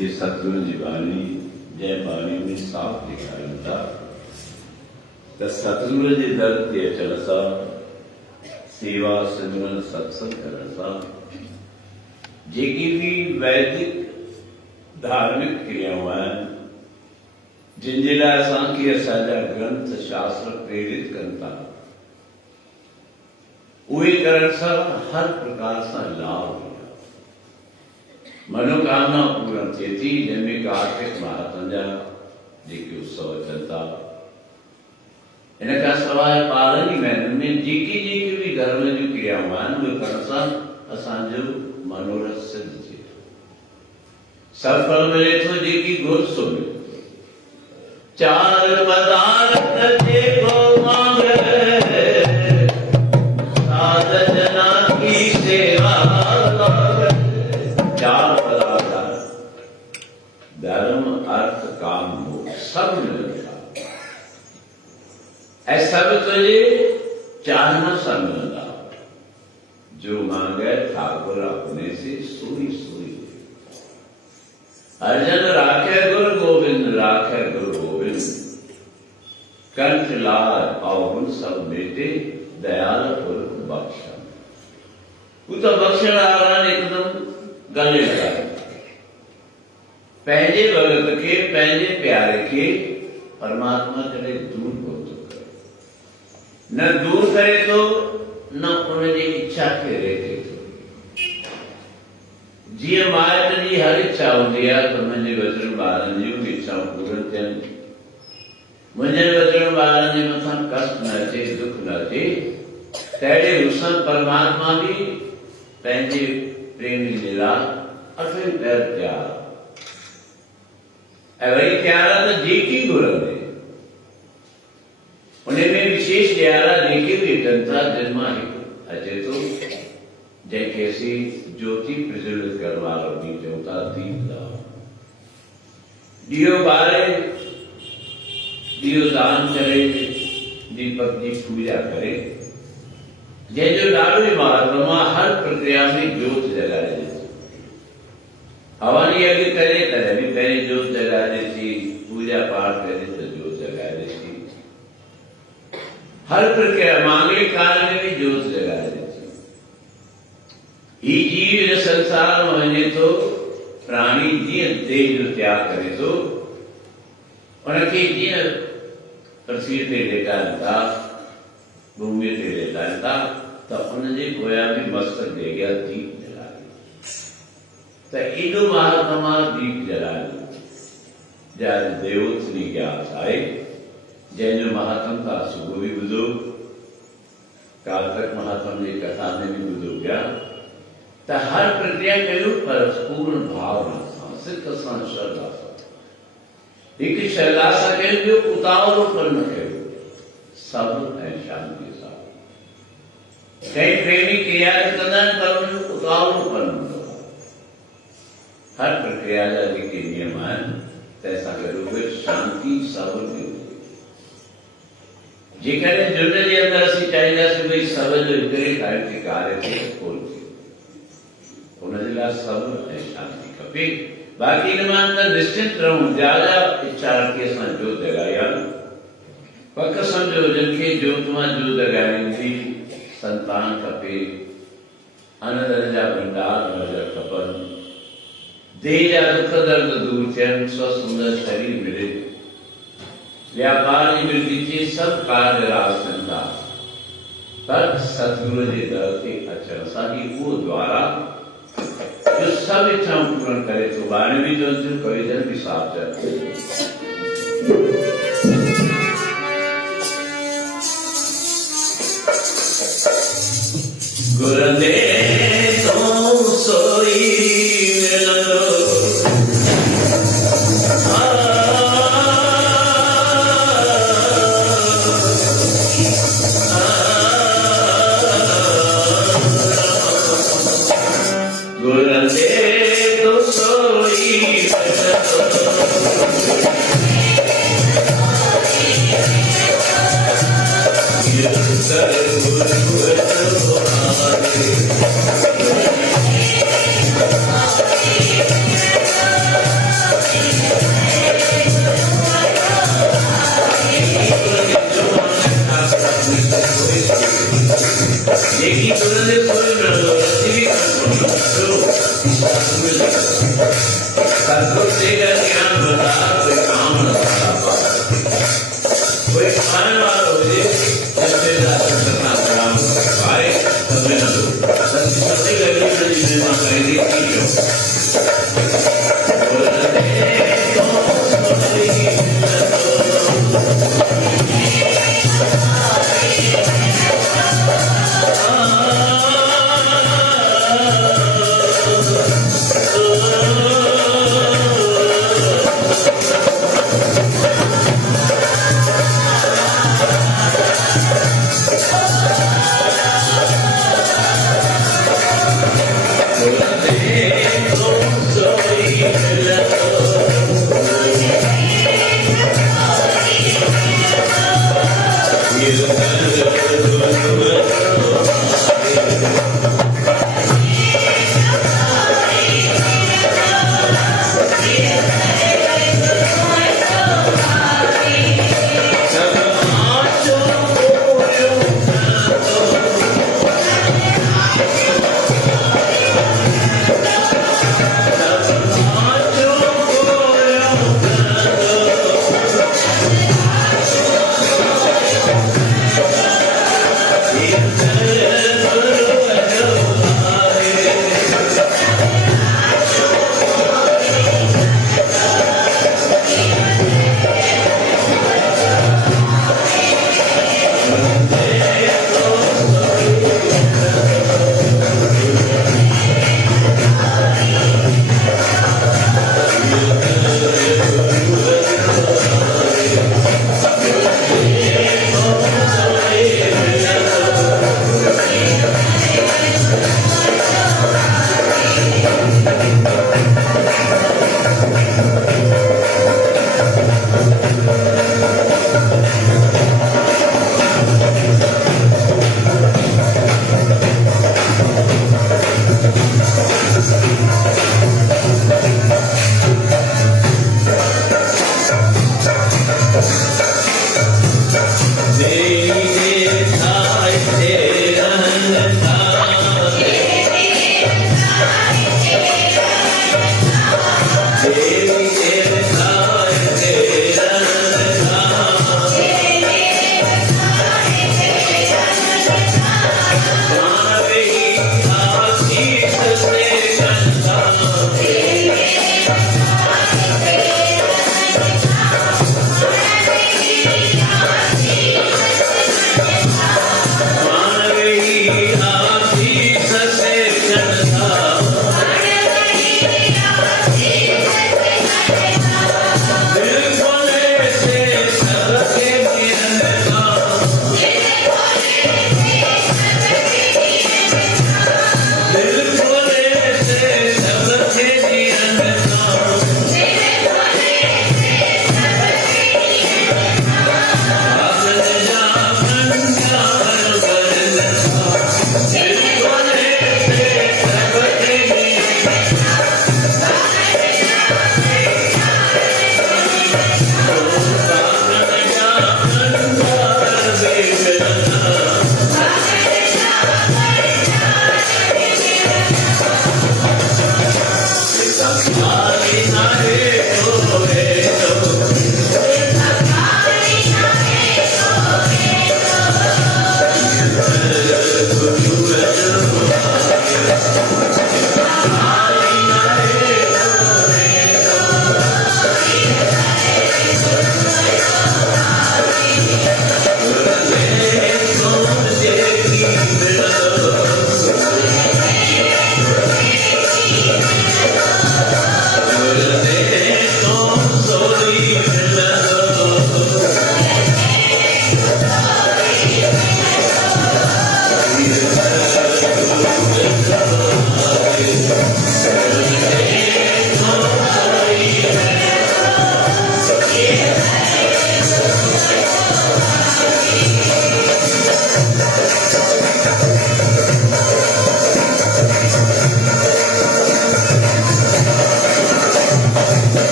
ये सतगुरु जी बाणी जय बाणी में साफ दिखाई था। तो सतगुरु जी दर के चलसा सेवा सिमरन सत्संग करसा जेकी भी वैदिक धार्मिक क्रियावान जिंजिला सांख्य साजा ग्रंथ शास्त्र प्रेरित करता उहे करण सा हर प्रकार सा लाभ मनोकामना पूर्ण थिए थी। जंहिंमें कार्तिक महात्मन जा जेके उत्सव चलता इन खां सवाइ ॿारहं ई महीननि में जेकी जेकी भी धर्म जूं क्रियाऊं आहिनि उहे करण सां असांजो मनोरथ सिद्ध थिए थो, सफल मिले थो, जेकी घुर सो मिले थो। चार पदार्थ जेको मांगे साध जना की सेवा चार पदार्थ धर्म अर्थ काम मोक्ष सब मिलता ऐसा भी तुझे चाहना सब मिलता। जो मांगे ठाकुर अपने से सोई सोई। अर्जन राखे गुरु गोविंद राखे गुरु गोविंद कंठ लाल अवगुण सब बेटे दयाल पुरख बख्शन। वो तो बख्शण आरान एकदम गले लगा पहले भगत के पहले प्यारे के परमात्मा करे दूर को तो करे न दूर करे तो न उनकी इच्छा के रहते तो जी मायत जी हर इच्छा होती है तो मुझे वचन ॿारनि जी इच्छा पूर्ण थियनि, मुझे वचन ॿारनि जे मथां कष्ट न अचे दुख न अचे। तहिड़े हुसन परमात्मा भी पंहिंजे प्रेमी लीला अठवीं पैर प्यार ऐं वरी प्यारा तो जेकी घुरंदे उनमें विशेष ॾियारा जेके भी अचनि था जन्मा अचे थो जंहिंखे असीं ज्योति प्रज्वलित करण वारो ॾींहुं चऊं था दीप ॾीओ ॿारे ॾीओ दान करे दीपक जी पूजा करे जंहिंजो ॾाढो ई महत्व आहे। हर प्रक्रिया में ज्योत जगाए हवानी अॻु करे तॾहिं बि पहिरीं ज्योत जगाए थी, पूजा पाठ करे तो ज्योत जगाए थी। हर प्रक्रिया मांगलिक काल में भी ज्योत जगाए थी। ही जीव संसार में वञे तो प्राणी जीअं देह जो त्याग करे तो उनखे जीअं पृथ्वी ते लेटाइनि था भूमि ते लेटाइनि था त उनजे पोयां भी मस्तक जे अॻियां दीप त एॾो महात्मा दीप जलायो जंहिं देवोत्सनी ज्ञात आहे जंहिंजो महात्म था सुबुह भी ॿुधो, कार्तिक महात्म जी कथा में भी ॿुधो पिया त हर प्रक्रिया कयो पर पूर्ण भावना सां सिक सां श्रद्धा सां हिकु श्रद्धा सां कयो, ॿियो उतावलोपन न कयो, सब्र ऐं शांति सां। कई प्रेमी क्रिया कंदा आहिनि पर उनजो उतावलोपन हर प्रक्रिया जा जेके नियम आहिनि तंहिंसां गॾोगॾु शांति सब्र बि हुजे। जेकॾहिं झुंड जे अंदरि असीं चाहींदासीं भई सभ जो हिकिड़े टाइप ते कार्य थिए कोन थिए, हुनजे लाइ सब्र ऐं शांति खपे। बाक़ी इन मां त निश्चिंत रहूं ज्यादा इच्छा रखी असां जोत जॻाई आहे पक सम्झो जिनखे जोत मां जोत जॻाइणी थी संतान खपे, अनंद जा भंडार हुनजा खपनि, देह जा दुख दर्द दूर थियनि, स्वस्थ सुंदर शरीर मिले, व्यापार वृत्तीचे सब कार्य राजसंता तत् सतगुरु जी दरते अचल साही वो द्वारा जो सब इच्छाओं पूर्ण करे तो बारे में जो कवि जन विश्वास करते गुरदे तो सोई मिलो Oh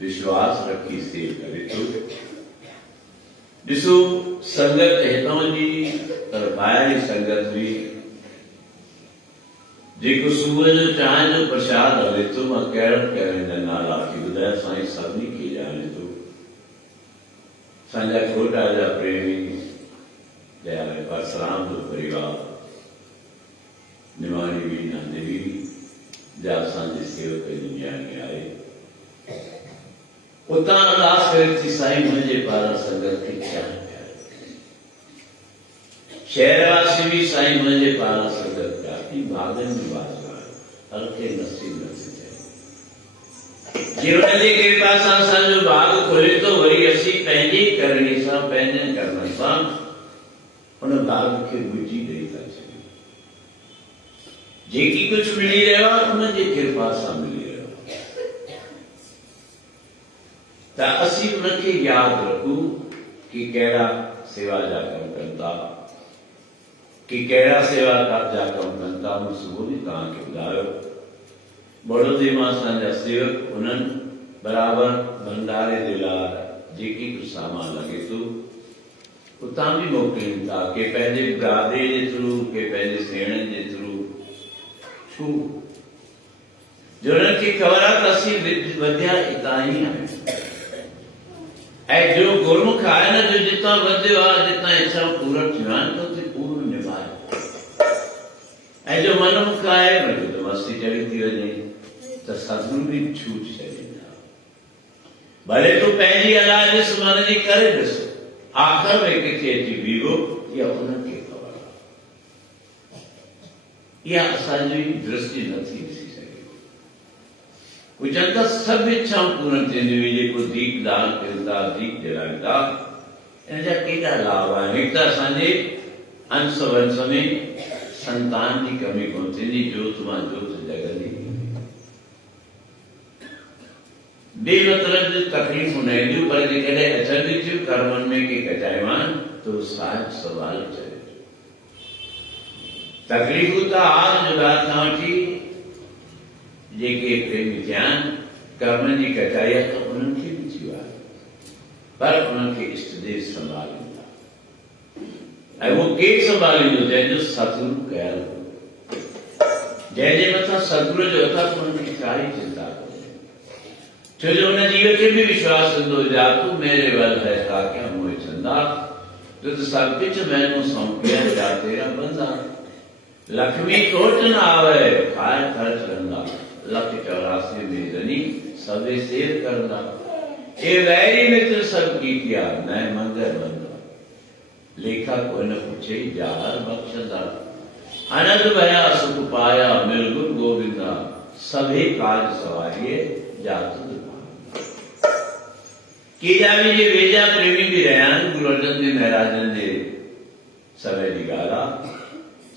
विश्वास रखी सेव करे तो ॾिसो संगत हितां जी पर ॿाहिरि संगत हुई जेको सुबुह जो चांहि जो प्रसाद हले थो मां कहिड़ा जा नाला थी ॿुधाया साईं सभिनी खे ॼाणे थो असांजा खोटा जा प्रेमी दयाल परसराम जो परिवार निवाणी वीना देवी जा असांजे सेवक जी न्याणी आहे उतां अरदास करे थी साईं मुंहिंजे पारां संगत खे छा शहरवासी भी साईं मुंहिंजे पारां संगत कया थी भागनि जी बात हर के नसीब न थी थिए जे उनजी कृपा सां असांजो भाग खुले थो वरी असीं पंहिंजी करणी सां पंहिंजनि कर्मनि सां उन भाग खे बुझी ॾेई था सघूं जेकी कुझु मिली रहियो आहे उनजी कृपा सां मिली रहियो आहे त असीं उनखे यादि रखूं कि कहिड़ा सेवा जा कम कनि था कि कहिड़ा सेवा जा कम कनि था मूं सुबुह बि तव्हांखे ॿुधायो बड़ौदे मां असांजा सेवक उन्हनि बराबरि भंडारे जे लाइ जेकी कुझु सामान लॻे थो उतां बि मोकिलीनि था के पंहिंजे बिरादरी जे थ्रू के पंहिंजे सेणनि जे थ्रू छो जो उन्हनि खे ख़बर आहे त असीं वधिया हितां ई आहियूं ऐं जो गुरमुख आहे न जो जितां वधियो आहे जितां इच्छाऊं पूरा थियूं आहिनि त उते पूरो निभाए ऐं जो मनमुख आहे न जो मस्ती चढ़ी थी वञे त सतगुरु बि छूट छॾींदा भले तूं पंहिंजी अलाह ॾिस मन जी करे ॾिस आख़िर में किथे अची बीहो इहा उन्हनि खे ख़बर आहे इहा असांजी दृष्टि नथी ॾिसी सघे उहे चवनि था सभु इच्छाऊं पूर्ण थींदियूं जेको दीप दान कनि था दीप जलाइनि था इन जा केॾा लाभ आहिनि हिकु त असांजे अंश वंश में संतान की कमी कोन थींदी जोत मां जोत जगंदी बेमतलब जो तकलीफ़ूं न ईंदियूं पर जेकॾहिं अचनि थियूं कर्मनि में के कचायूं आहिनि त उहो साहिब सवाल चए तकलीफ़ूं त आज जुगार खां वठी जेके प्रेमी थिया आहिनि कर्मनि जी कचाई आहे त उन्हनि खे बि थियो आहे पर उन्हनि खे इष्टदेव संभालींदा ऐं उहो केरु संभालींदो जंहिंजो सतगुरु कयल हो जंहिंजे मथां सतगुरु जो अथसि उन्हनि खे काई चिंता कोन्हे छो जो उन जीव खे बि विश्वास हूंदो जा तूं मेरे वल है ताकि मोए चंदा जो तो सब कुछ मैनू सौंपिया जा तेरा बंदा लक्ष्मी कोट न आवे खाए खर्च करना लख 84 में जनी सबे शेर करना ए वैरी मित्र सब की किया मैं मंगर बंदा लेखा कोई न पूछे जार बख्शदा आनंद भया सुख पाया मिल गुरु गोविंदा सभे काज सवारिये जात केजावी जे वेजा प्रेमी भी रहिया आहिनि गुरु अर्जन देव महाराजनि जे समय जी ॻाल्हि आहे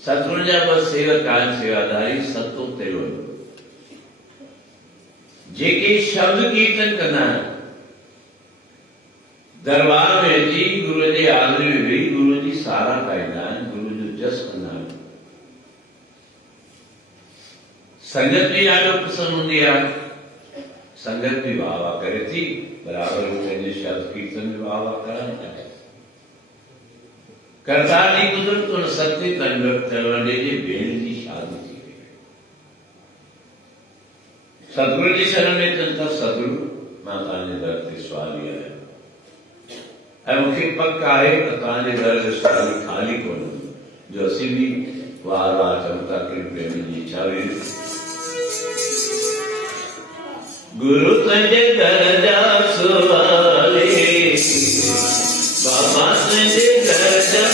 सतगुरु जा ॿ सेवक आहिनि सेवादारी सतो तेरो जेके शब्द कीर्तन कंदा आहिनि दरबार में अची गुरू जे आदरी में वेही गुरू जी सारा गाईंदा आहिनि गुरू जो जस कंदा आहिनि संगत भी ॾाढो पसंदि हूंदी आहे संगत भी वाह वाह करे थी बराबर पंहिंजे शब्द कीर्तन में वाह वाह करनि था करतार जी कुदरत उन सत्य तलवंडे जे भेण जी शादी थी वई सतगुरु जी शरण में अचनि था सतगुरु मां तव्हांजे दर ते सुवाली आहियां ऐं मूंखे पक आहे त तव्हांजे दर ते सुवाली ख़ाली कोन जो असीं बि वाह वाह चऊं था कि प्रेमी जी इच्छा हुई गुरु तुंहिंजे दर जा सुवाले बाबा तुंहिंजे दर जा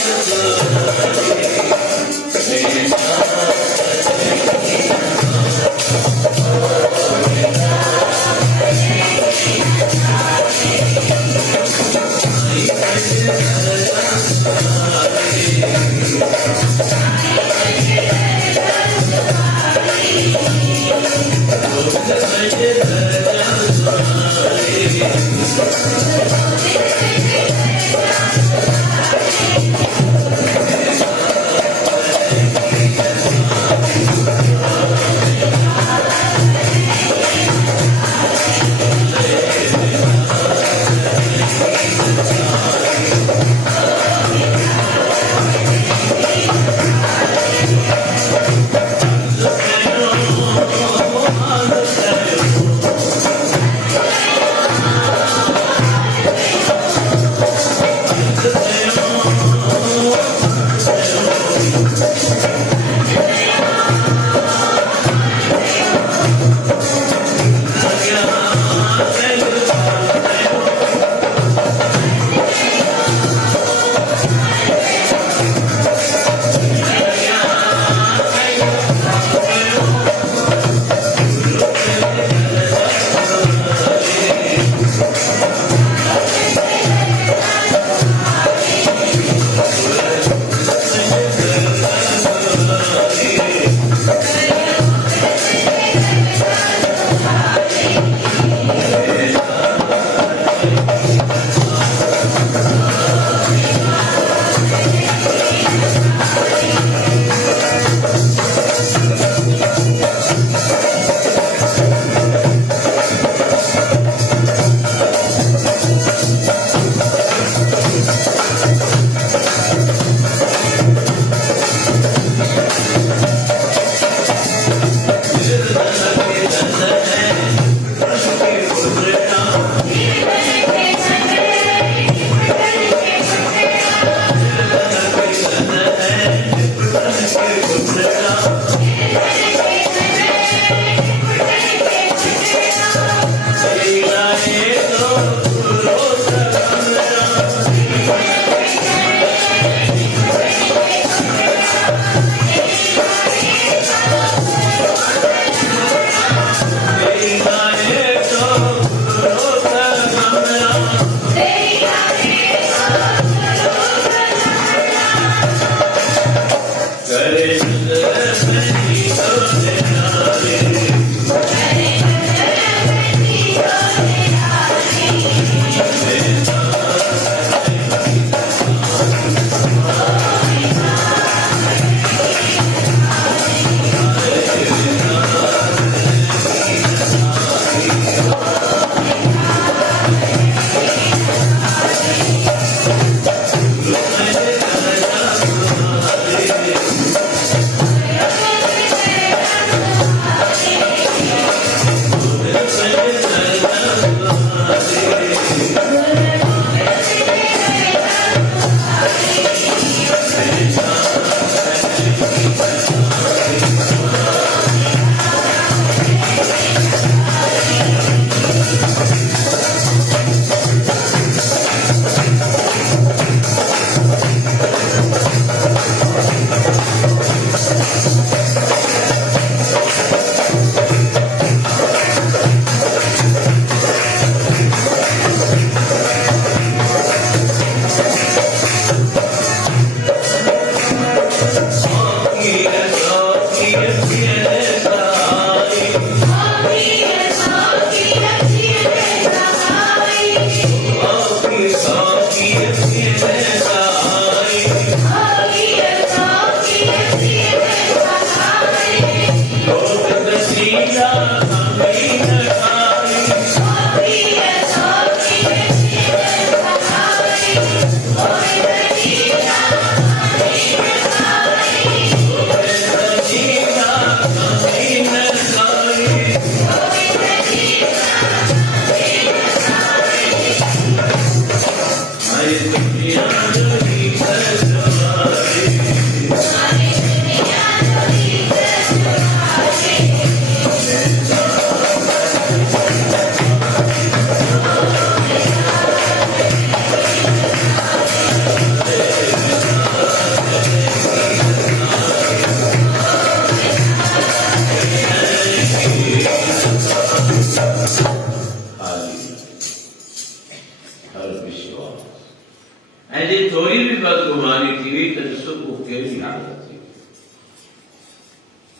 ऐसे थोड़ी भी बदगुमानी थी तो उसको केवी हालत थी।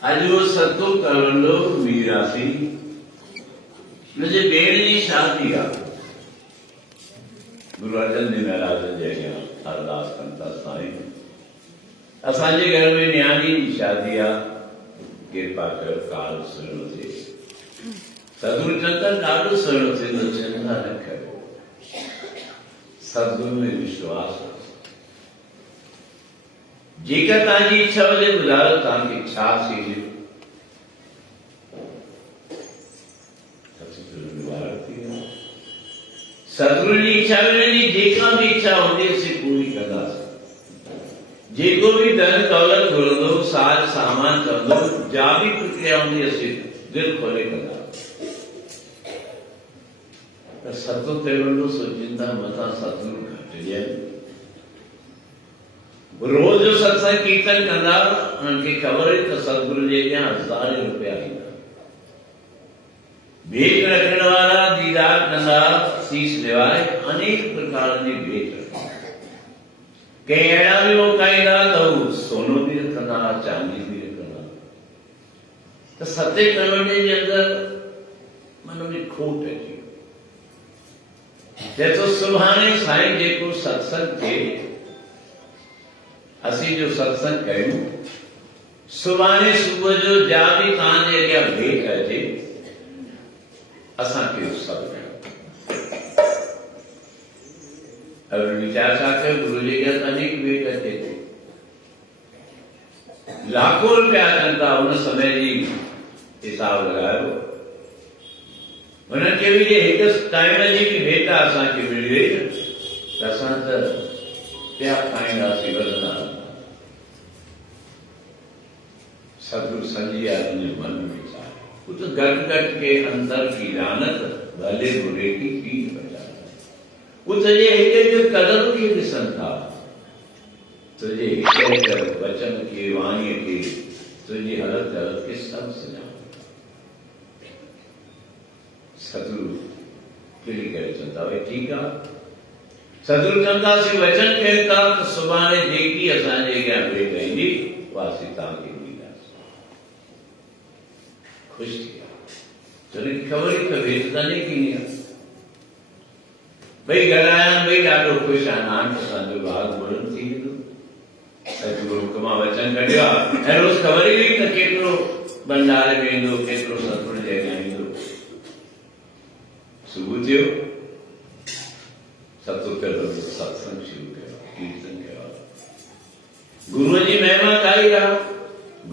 आज वो सतो करो मीरा सी मुझे बेड़ जी शादी आ गुरु अर्जन देव महाराज जय गया अरदास कंता साईं असांजे घर में न्याणी जी शादी आ कृपा कर काल सुनो थे सदगुरु चंदन ॾाढो सुहिणो थींदो चिंता न कयो सदगुरु में विश्वास जेकर तव्हांजी इच्छा हुजे ॿुधायो तव्हांखे छा थी सदगुरु जी इच्छा जी जेका भी इच्छा होती है उसे पूरी कंदासीं जेको भी धन दौलत घुरंदो साज सामान कंदो जा भी प्रक्रिया होंदी असीं दिल खोले कंदा त सतो तेवंडो सोचिंदा मथा सतगुरु घटिजे रोज जो सत्संग कीर्तन कंदा उनखे ख़बर है त सतगुरु जे अॻियां हज़ारे रुपया ईंदा भेंट रखण वाला दीदार कंदा शीश लिवाए अनेक प्रकार जी भेंट रखंदा कई अहिड़ा बि मोकाईंदा त सोनो भी रखंदा चांदी भी रखंदा त सते करोड़े जे अंदर मन में खोट अची चए थो सुभाणे साईं जेको सत्संग थे असीं जो सत्संग कयूं सुभाणे सुबुह जो जा भी तव्हांजे अॻियां भेंट अचे असांखे सभु अब विचार साथ गुरु जी के अनेक भेंट अचे थी लाखों रुपया अचनि था उन समय जी हिसाब लगायो उन्हनि खे बि जे हिकु टाइम जी बि भेंट असांखे मिली वई त असां त पिया खाईंदासीं वधंदा सतगुरु सम्झी आहे तुंहिंजे मन में छा वो तो घट घट के अंदर की लानत भले बुरे की पीठ बजा वो तुझे एक कदम की दिसन था तुझे एक वचन के वाणी के तुझे हलत हलत के सब सजा सतगुरु केड़ी करे चंदा भाई ठीक है सतगुरु चंदा से वचन कहता तो सुभाणे जेकी असांजे अॻियां भेट ईंदी वासी तव्हांखे खुश थी चलो खबर ही कभी इतना नहीं की भाई घर आया भाई ॾाढो खुश आनंद असांजो भाग बुलंद थी वेंदो सतगुरु हुकमा वचन कढियो ऐं रोज़ ख़बर ई हुई त केतिरो भंडारे में ईंदो केतिरो सतगुरु जे अॻियां ईंदो सुबुह थियो सतो पहिरियों सत्संग शुरू कयो कीर्तन कयो गुरुअ जी महिमा गाई रहा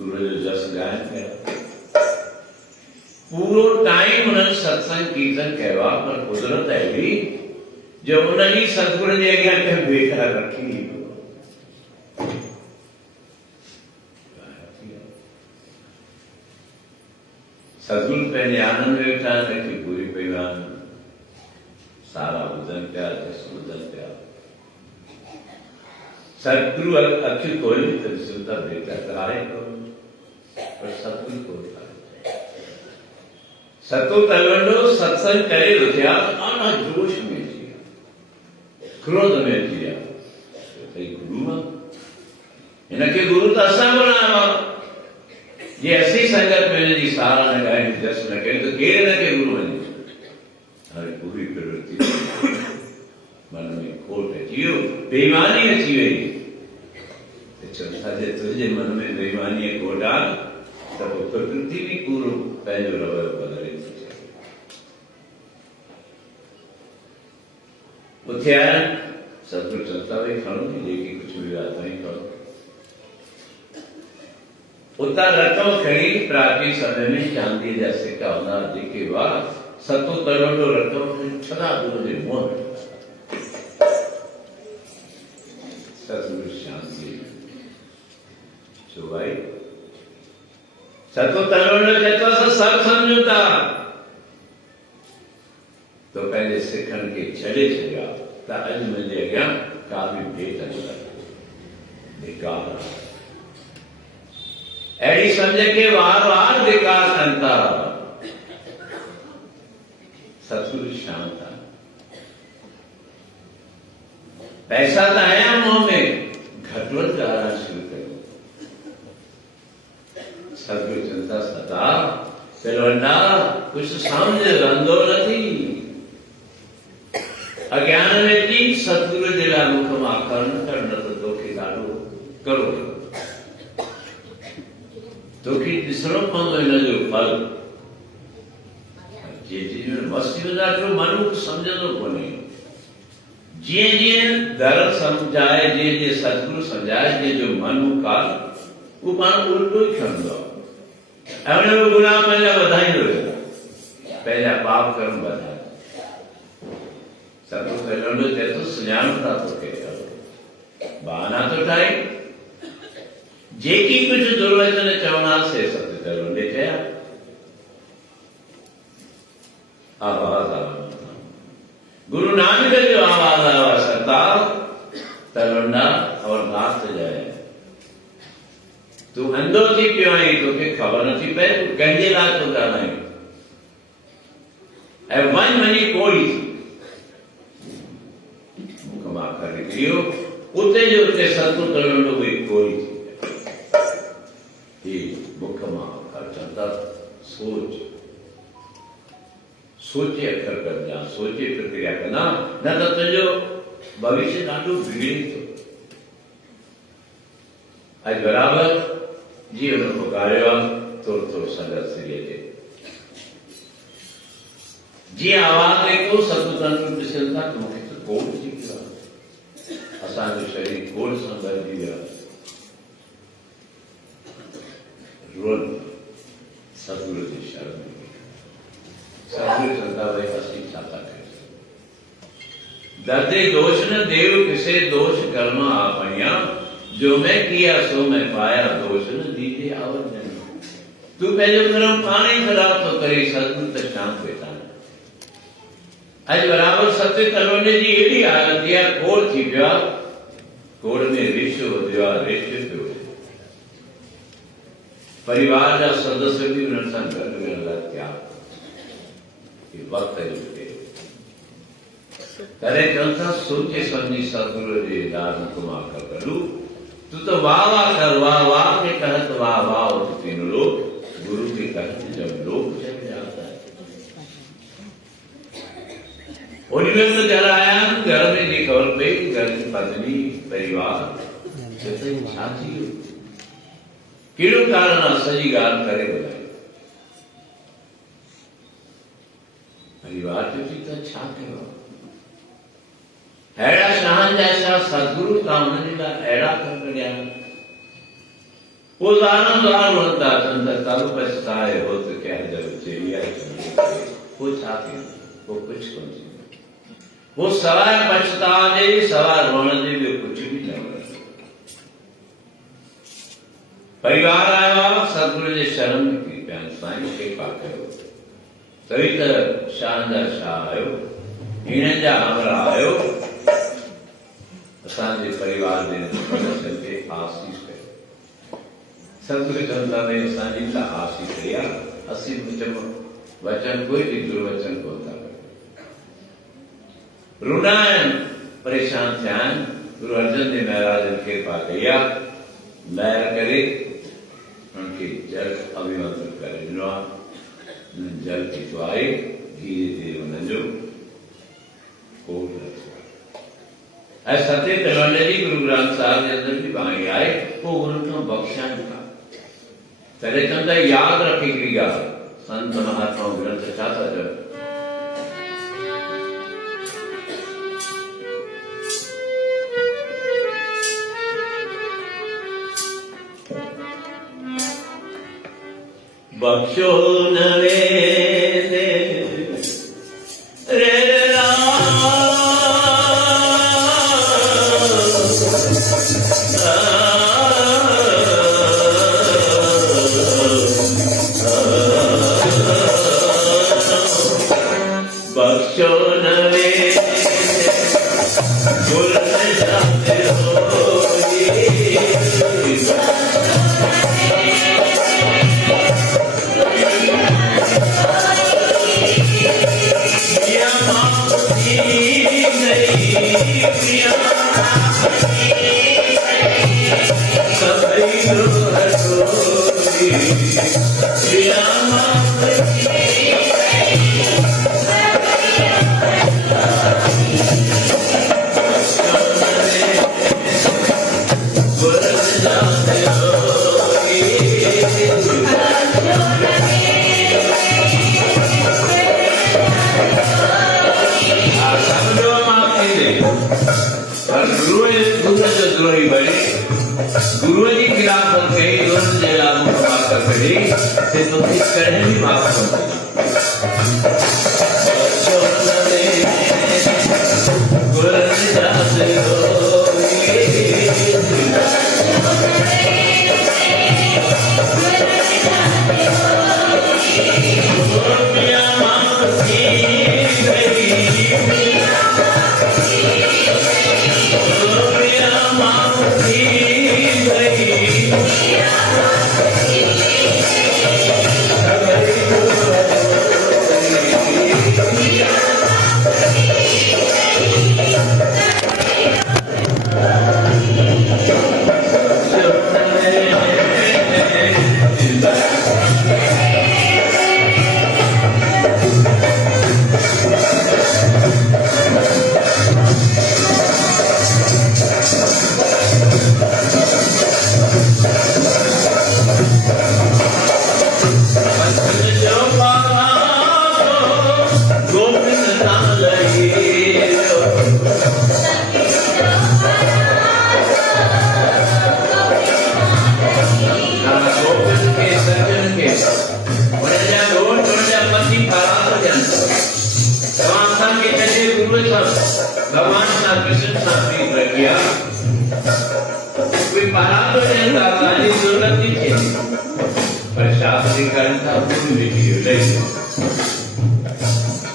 गुरुअ जो जस गायन कयो पूरो टाइम उन्हनि सत्संग कीर्तन कयो आहे पर कुदरत अहिड़ी जो उन्हनि सतगुरु जे अॻियां कंहिं वेठा रखी सतगुरु पंहिंजे आनंद वेठा रखी पूरी परिवार सारा ॿुधनि पिया ॿुधनि पिया सतगुरु अखियूं खोली त ॾिसूं था बेटा कराए पर सतगुरु कोन सतो तलवंडो सत्संग करे उथिया ॾाढा जोश में अची विया क्रोध में अची विया गुरु हिनखे गुरु त असां बणायो आहे जे असीं संगत में हिनजी सारा न ॻाइनि जस न कयूं त केरु हिनखे गुरु वञे हाणे पूरी प्रवृत्ति मन में खोट अची वियो बेईमानी अची वई तुंहिंजे मन में बेईमानी खोट आहे त पोइ प्रकृति बि पूरो पंहिंजो रवैयो बदिले थी छॾे। उथे आया सतगुरु चवंदा भई खणो जेकी कुझु बि आहे साईं खणो। उतां रक़म खणी प्राचीन समय में चांदी जा सिक्का हूंदा जेके हुआ 7 करोड़ रक़म खणी छॾा गुरू जे मुंहं में सतगुरु शांति छो भाई 7 करोड़ चएतो सब सम्झूं था तो पंहिंजे सिखनि खे छॾे छॾिया त अॼु मुंहिंजे अॻियां का बि भेट न बेकार अहिड़ी सम्झ खे वार वार बेकार कनि था। सतगुरु शांत आहे। पैसा त आया मुंह में घटि वधि ॻाल्हाइण शुरू कयो। सतगुरु चिंता सदा पिलवंडा कुझु सम्झ रंदो नथी। अज्ञान में थी सतगुरु जे लाइ मुख मां अखर न कर न त तोखे ॾाढो करो तोखे ॾिसणो पवंदो हिन जो फल। जीअं मस्ती मज़ाक जो माण्हू सम्झंदो कोन्हे। जीअं जीअं दर सम्झाए जीअं जीअं सतगुरु सम्झाए जीअं जो मन काल उहो पाण उल्टो ई खणंदो आहे ऐं उन में गुनाह पंहिंजा वधाईंदो वेंदो पंहिंजा पाप कर्म वधाए। सतगुरु कहिड़ो चए थो सुञाणो था तोखे बहाना थो ठाहे। जेकी कुझु दुर्वचन चवणा से सत करोड़े चया आवाज आवा गुरु नानक जो आवाज आवा सरदार तलवंडा और नाथ जाए तू अंधो थी पियो आई तोखे ख़बर नथी पए तू कंहिंजे लाइ थो ॻाल्हाए ऐं वञी कोड़ी मुख मां खरी थियो उते जो उते सतगुरु तलवंडो हुई कोड़ी मुख मां अखर चवंदा सोचे अखर कजां सोचे प्रक्रिया कंदा न त तुंहिंजो भविष्य ॾाढो बिगड़ी थो। अॼु बराबरि जीअं हुन पुकारियो आहे थोरो थोरो संघर्ष थिए अचे जीअं आवाज़ ॾेखो सतगुरु ॾिसनि था त मूंखे त कोड़ थी पियो आहे असांजो शरीर कोड़ सां भरिजी वियो आहे। रोन सतगुरु जी शरण सतगुरु चवंदा भई असीं छा था करे दर्दे दोष न देव किसे दोष कर्म आपणिया जो मैं किया सो मैं पाया दोष न दीजे आवर्जन। तू पंहिंजो कर्म पाण ई ख़राब थो करे सतगुरु त शांत वेठा अॼु बराबरि सत्य तलवंडे जी अहिड़ी हालत आहे कोड़ थी पियो आहे कोड़ में रिश वधियो आहे रिश पियो परिवार जा सदस्य भी उन्हनि सां गॾु वेहण लाइ तयार वक़्त तॾहिं चवनि था सोचे सम्झी सतगुरु जे दार मुख मां अखर कढूं तू तो वाह वाह कर वाह वाह के कहत वाह वाह उठ तीन लोग गुरु के कहत जब लोग चल जाता है। उन्हीं में तो घर आया घर में जी खबर पई घर की पत्नी परिवार साथी कहिड़ो कारण आहे सॼी ॻाल्हि करे ॿुधायो। परिवार जो थी त छा कयो अहिड़ा शाहन जैसा सतगुरु तव्हां हुनजे लाइ अहिड़ा कर कढिया पोइ ज़ारम ज़ार वणंदा अचनि त तब पछताए हो त कह जब चेवी आहे पोइ छा थियो पोइ कुझु कोन थींदो पोइ सवाइ पछतावे सवाइ रोअण जे ॿियो कुझु बि न वणंदो। परिवार आयो आहे सतगुरु जे शरण में थी पिया साईं कृपा कयो तभी त शाह जा शाह आयो हीण जा हमरा आयो असांजे परिवार जे सदस्यनि खे आसीस कयो। सतगुरु चवंदा भई असांजी त आसीस कई आहे असीं वचन कोई बि दुर्वचन कोन था कयूं रुना आहिनि परेशान थिया आहिनि गुरु अर्जन देव महाराज कृपा कई आहे लहर करे उनके जल अभिमंत्रण करे ॾिनो आहे जल पीतो आहे धीरे धीरे उन्हनि जो कोट ऐं सते तलवंडे जी गुरु ग्रंथ साहिब जे अंदर बि बाणी आहे पोइ गुरु खां बख़्शाइनि था तॾहिं चवंदा यादि रख हिकिड़ी ॻाल्हि, संत महात्मा ग्रंथ छा था चवनि, बख्शो नवे रे बख्शो नवे गुर जाते हो गुरु जी खिलाफत कही, गुरु जी लागू कर करी, से तो किस तरह भी माफ कर गुरु जी जाते हो भगवान ना कृष्ण शास्त्री प्रज्ञा कोई बारात में दादाजी जरूरत नहीं थी, पर शास्त्री करता पूरी वीडियो ले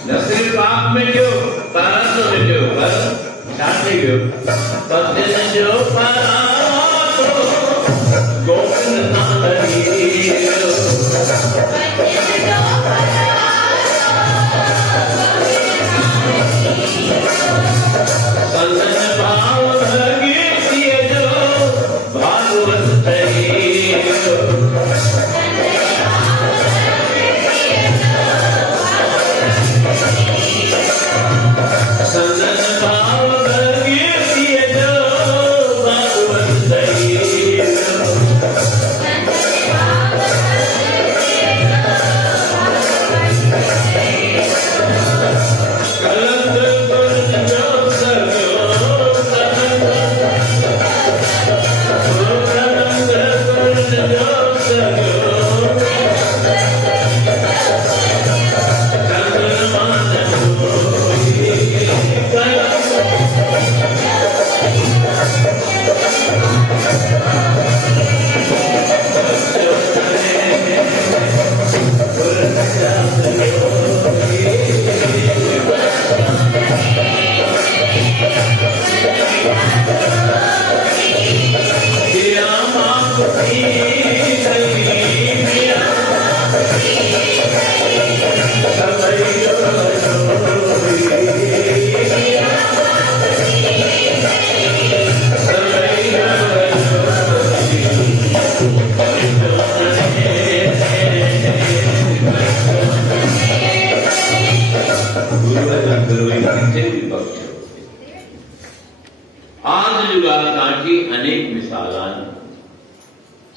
न सिर्फ आप में जो बारात में जो पर शादी जो पत्नी ने जो बारात गोविंद नारी संतन भाव भगीतिय जो भागवत संतन भाव भगीतिय जो भागवत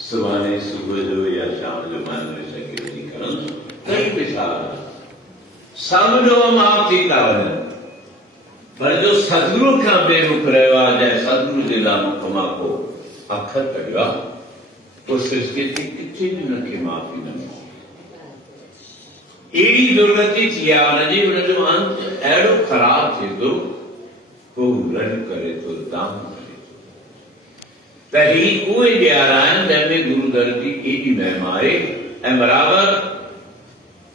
सुभाणे सुबह जो या शाम जो मन में सके थी करम कई विचार सब जो माफ थी था वञनि पर जो सदगुरु खां बेमुख रहियो आहे जंहिं सदगुरु जे लाइ मुख मां को अखर कढियो आहे तो सृष्टि थी किथे बि हुनखे माफ़ी न मिली अहिड़ी दुर्गति थी आहे हुनजी हुनजो अंत अहिड़ो ख़राब थिए थो को लड़ करे थो दाम करे थो त ही उहे ॾियार आहिनि जंहिंमें गुरू दर जी एॾी महिमा आहे ऐं बराबरि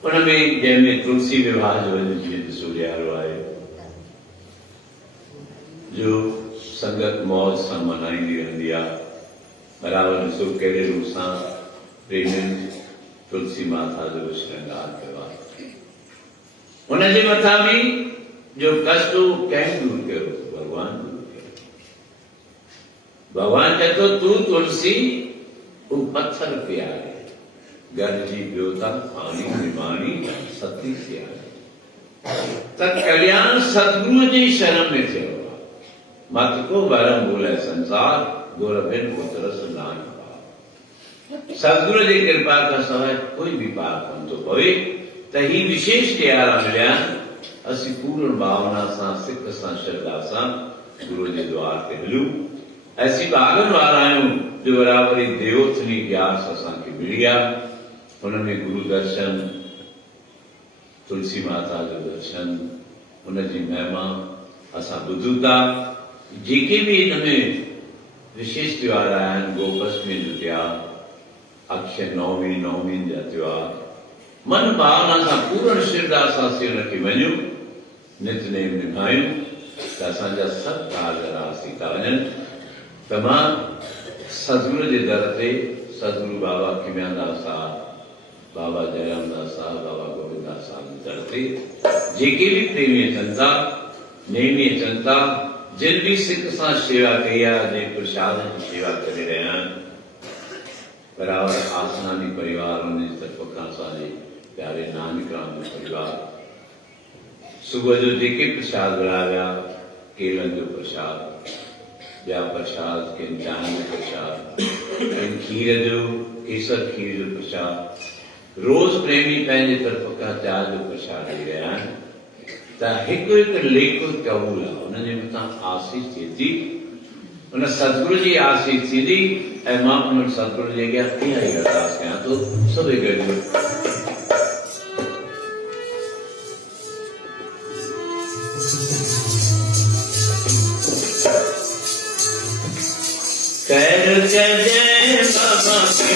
उनमें जंहिंमें तुलसी विवाह जो जीअं ॾिसो ॾियारो आहे जो संगत मौज सां मनाईंदी रहंदी आहे बराबरि ॾिसो कहिड़े रूप सां प्रेमी तुलसी माता जो श्रृंगार कयो आहे उनजे मथां बि जो कष्ट कंहिं दूर कयो भगवान दूर कयो भगवान चए थो तूं तुलसी तूं पत्थर ते आहे गॾिजी पियो था पाणी निमाणी सती थी आहे त कल्याण सतगुरु जी शरण में थियो आहे मत को भरम बोले संसार गोरबिन को तरस नान पाव सतगुरु जी कृपा का सवाइ कोई भी पार कोन थो पवे त ही विशेष ॾियारा मिलिया असीं पूर्ण भावना सां सिक सां श्रद्धा सां गुरु जे द्वार ते हलूं असीं भागनि वारा आहियूं जो बराबरि देवोथनी ग्यास असांखे मिली आहे हुनमें गुरु दर्शन तुलसी माता जो दर्शन हुनजी महिमा असां ॿुधूं था जेके बि हिन में विशेष त्योहार आहिनि गोपष्टमी जो त्योहार अक्षय नवमी नवमी जा त्योहार मन भावना सां पूर्ण श्रद्धा सां असीं हुनखे वञूं नितनेम निभायूं त असांजा सभु कारज रासी था वञनि त मां सतगुरु जे दर ते सतगुरु बाबा खिम्यादास साहब बाबा जयराम दास साहब बाबा गोविंदास साहब जे दर ते जेके बि प्रेमी अचनि था नेमी अचनि था जिन भी सिख सां शेवा कई आहे जे प्रसाद जी शेवा करे रहिया आहिनि बराबरि आसनानी परिवार उन जी तरफ़ खां असांजे प्यारे नानकराम जो परिवार सुबुह जो जेके प्रसाद विराया विया केलनि जो प्रसाद ॿिया प्रसाद किन चांहि जो प्रसाद किन खीर जो केसर खीर जो प्रसाद रोज़ प्रेमी पंहिंजे तरफ़ खां चाह जो प्रसाद ॾेई रहिया आहिनि त हिकु हिकु लेखो क़बूल आहे हुनजे मथां आसीस थिए थी उन सतगुरु जी आसीस थींदी ऐं मां उन सतगुरु जे अॻियां कीअं ई अरदास कयां थो सभई गॾु कर जय बाबा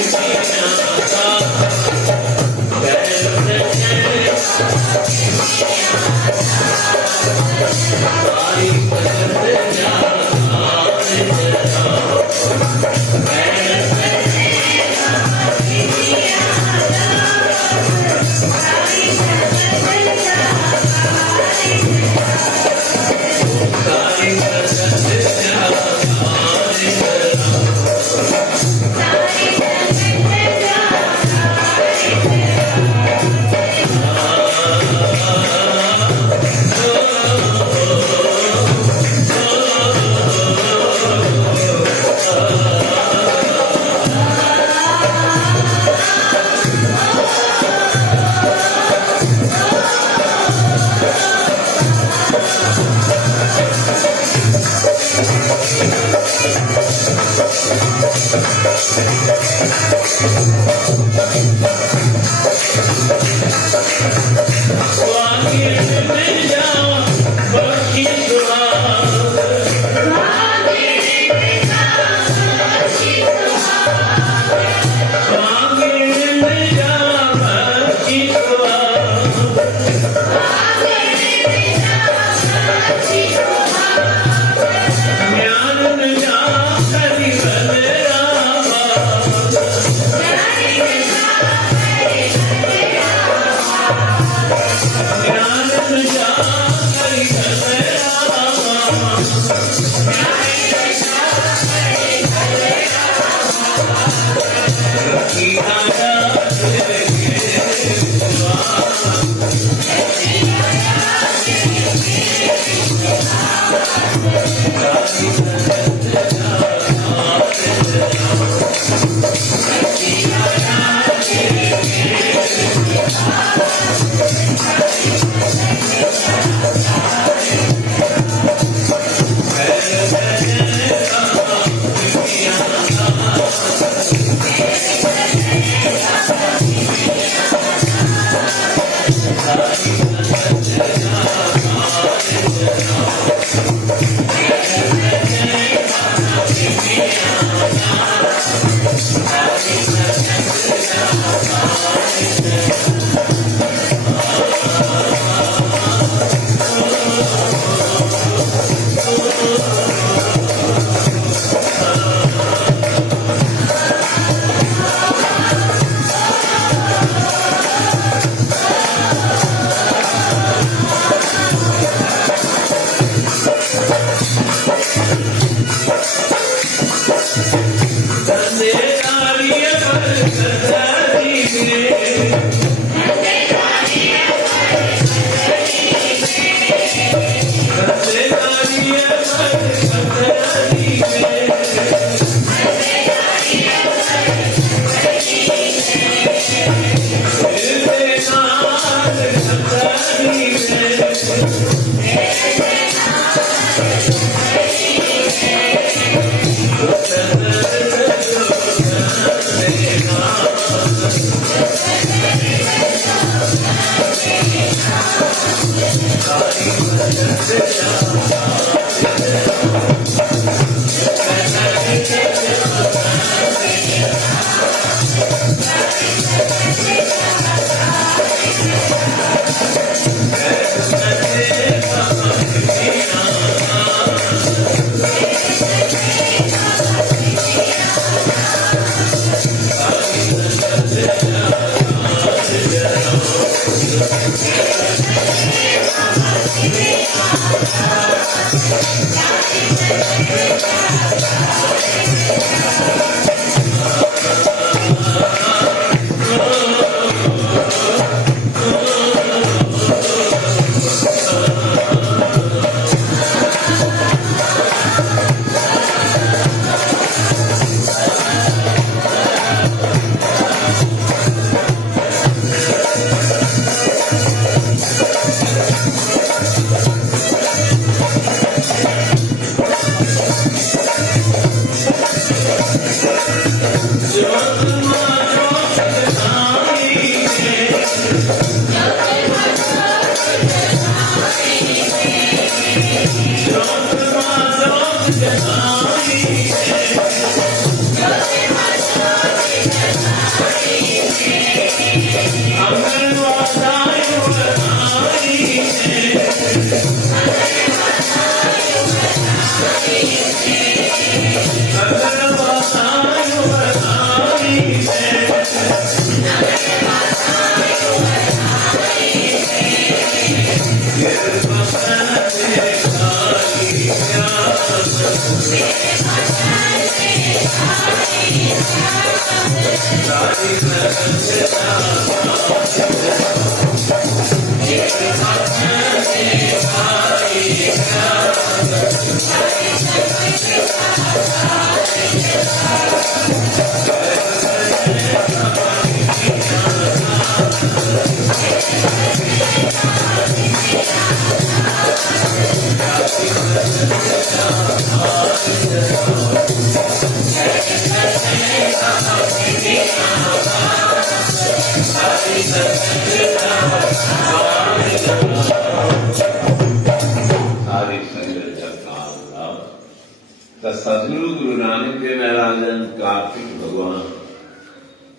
सदगुरु गुरु नानक देव महाराज कार्तिक भगवान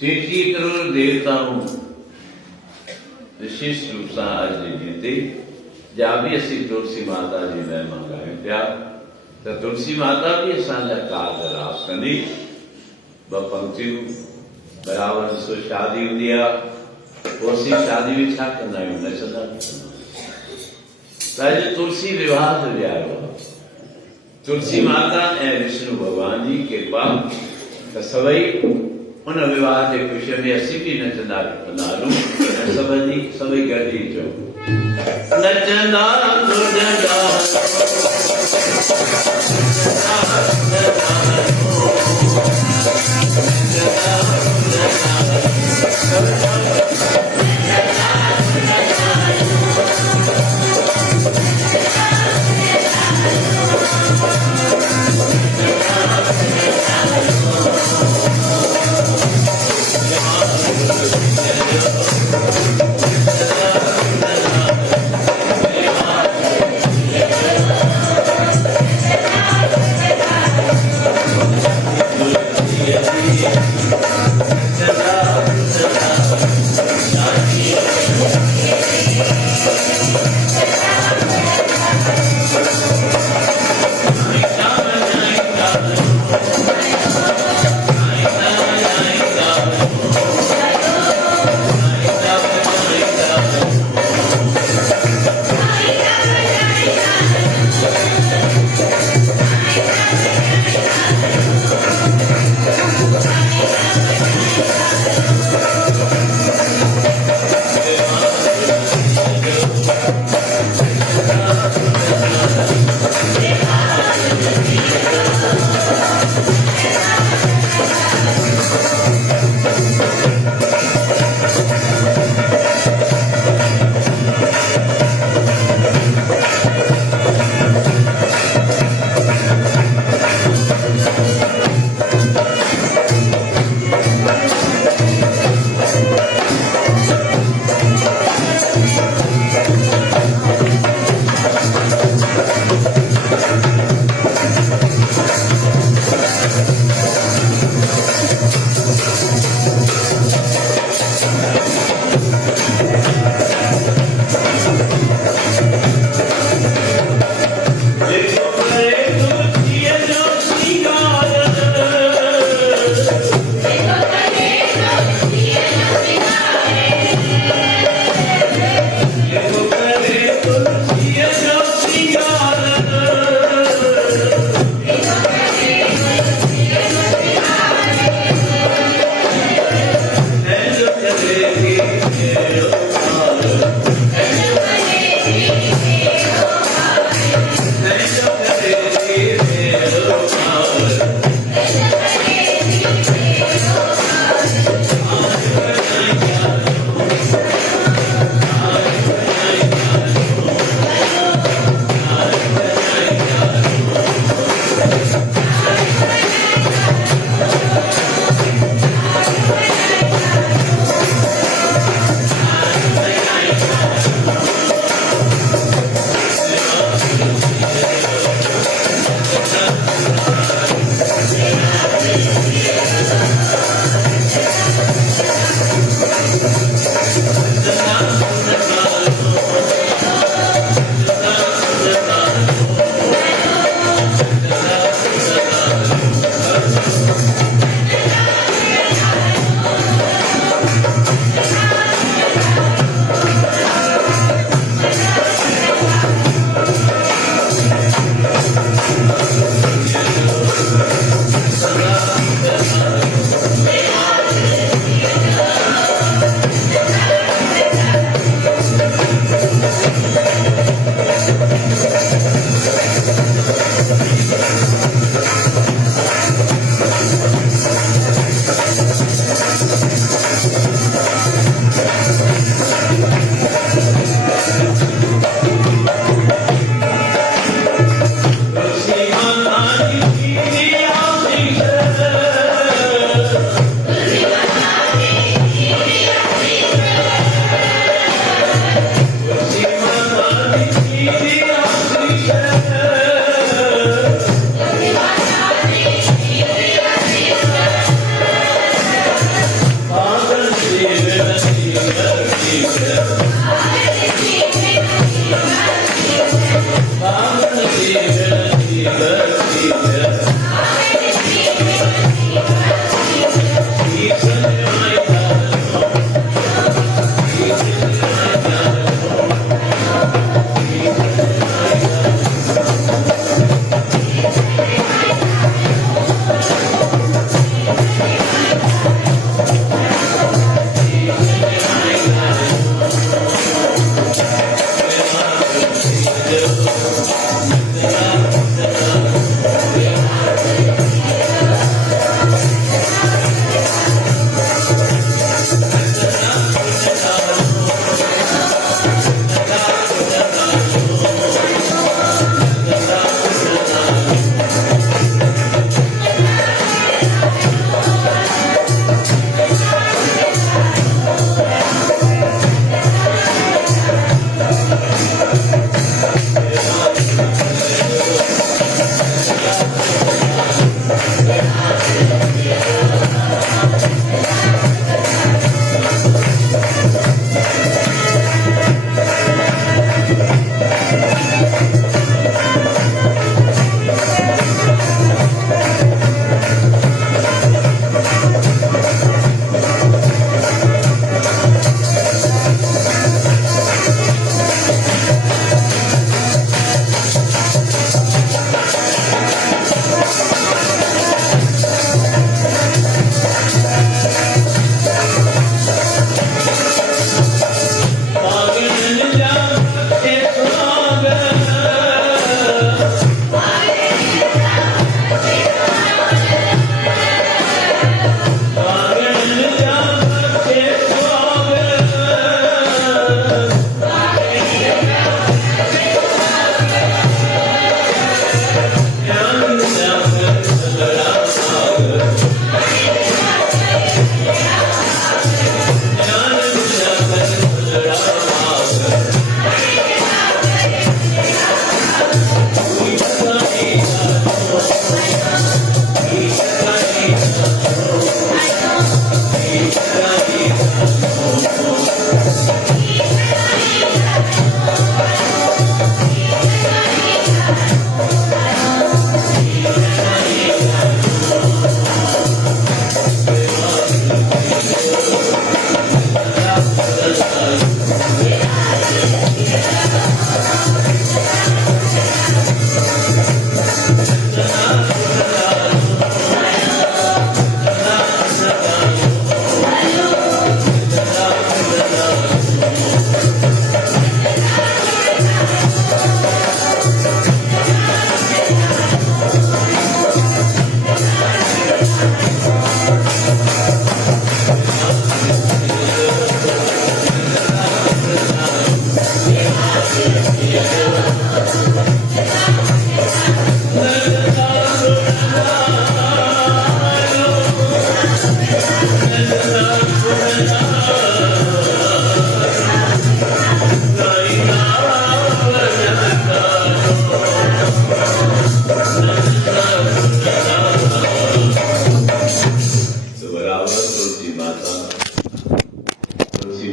33 करोड़ देवताओं विशिष्ट रूप से आज जीते जा भी असी तुलसी माता जी ने मंगाए पिया तो तुलसी माता भी असांजा कार रास कंदी ब पंक्तियूं बराबर सो शादी हुंदी आहे ओसी शादी में छा कंदा आहियूं नचंदा त अॼु तुलसी विवाह जो ॾियारो तुलसी माता ए विष्णु भगवान जी कृपा त सभई उन विवाह के खुशी में असी भी नचंदा कंदा हलूं सभई गॾिजी चओ नचंदा नुरंदा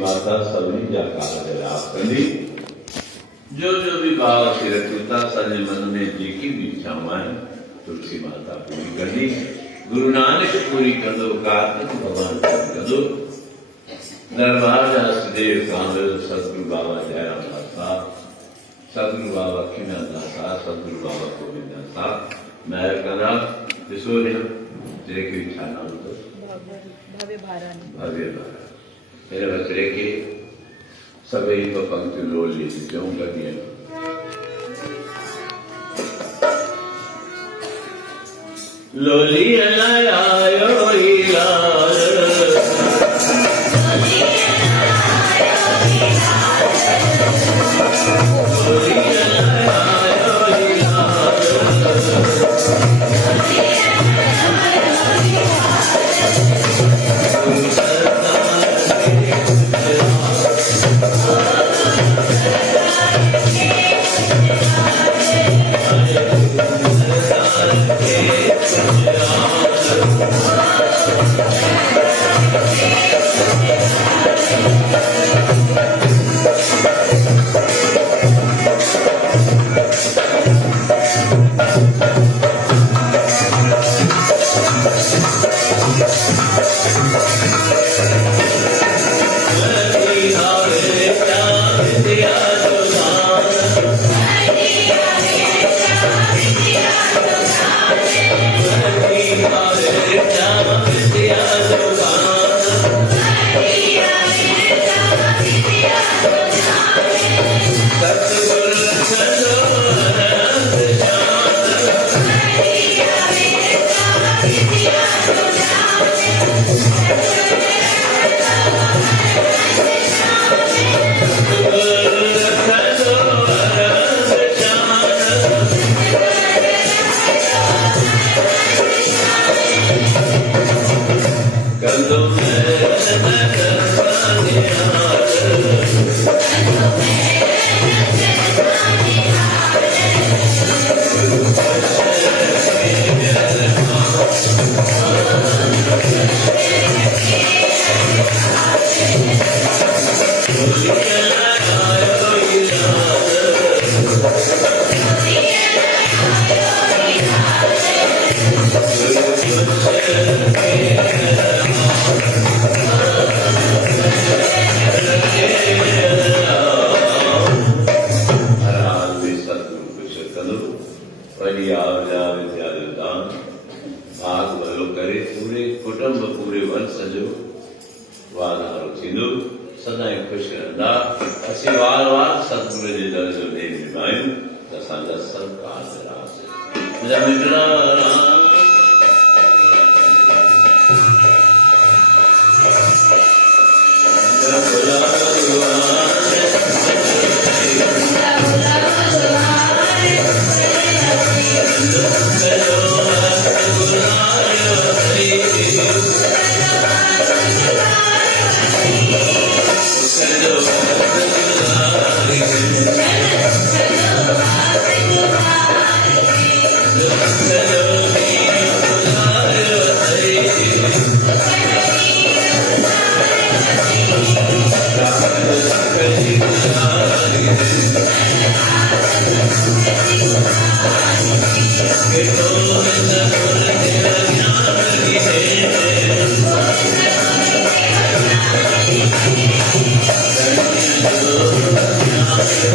माता सभी जाकर जो जो भी भाव से रखता सज मन में जी की भी इच्छाएं तुलसी माता पूरी कर दी। गुरु नानक पूरी कर दो, कार्तिक भगवान कर दो। दरबार दासदेव कांगल सदगुरु बाबा जयराम दास साहब, सदगुरु बाबा खीना दास साहब, सदगुरु बाबा गोविंद दास साहब, मैं कना किशोर तेरे की इच्छा नाम तो भव्य भारण मेरे बचरे के सभी को पंक्ति रोल लीजिए क्यों कर दिया। लोली आयो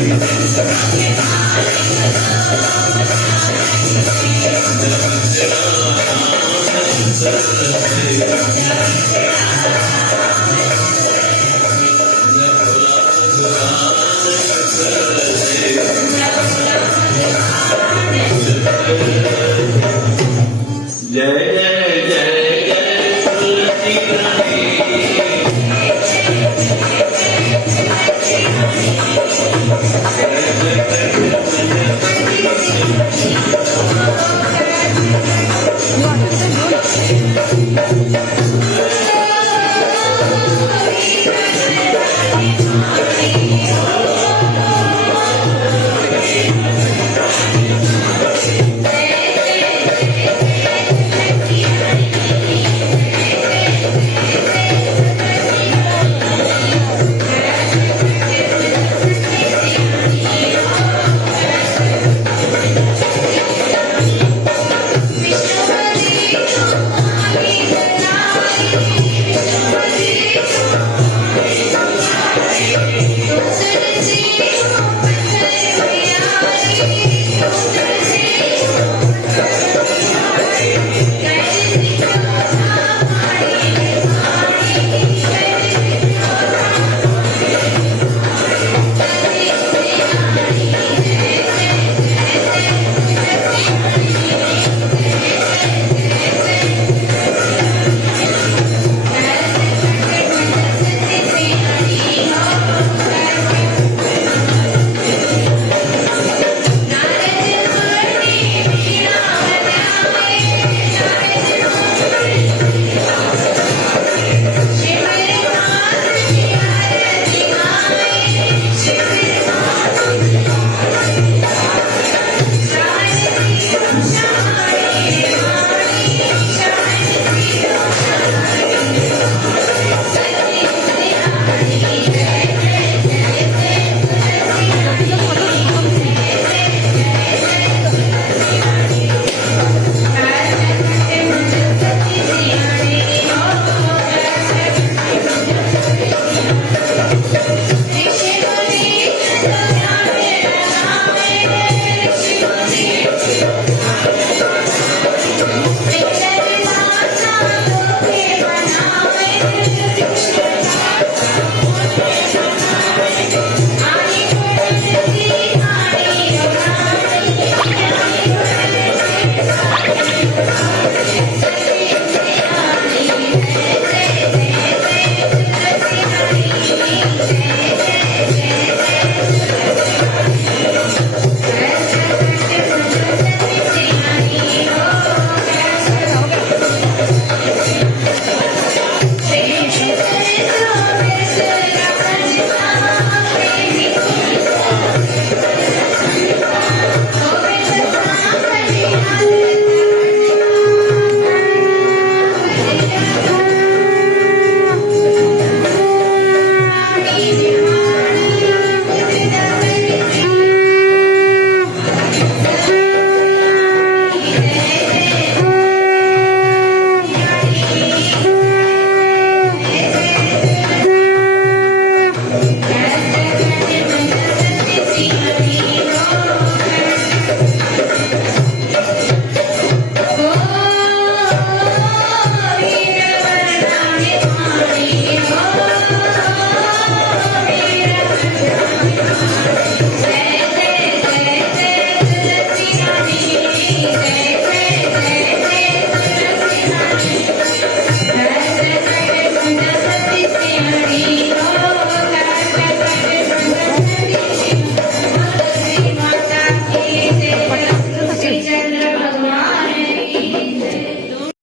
Thank you.